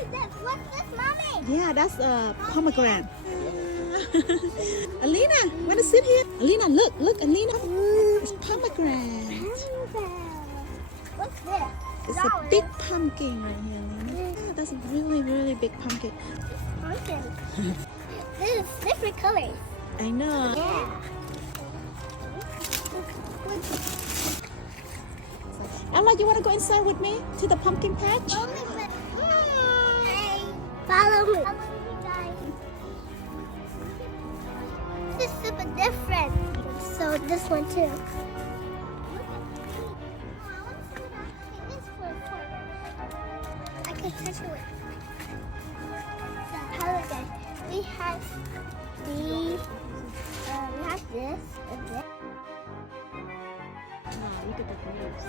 at this. What's this, Mommy? Yeah, that's a pomegranate. Alina, wanna sit here? Alina, look, Alina. It's pomegranate. What's this? It's a big pumpkin right here, Alina. Yeah, that's a really big pumpkin. Pumpkin. This is different colors. I know. Yeah. Ella, you wanna go inside with me to the pumpkin patch? Follow me. Follow me, guys. This is super different. So this one too. I can touch it. Hello guys. We have these. We have this and this. Look at the grapes.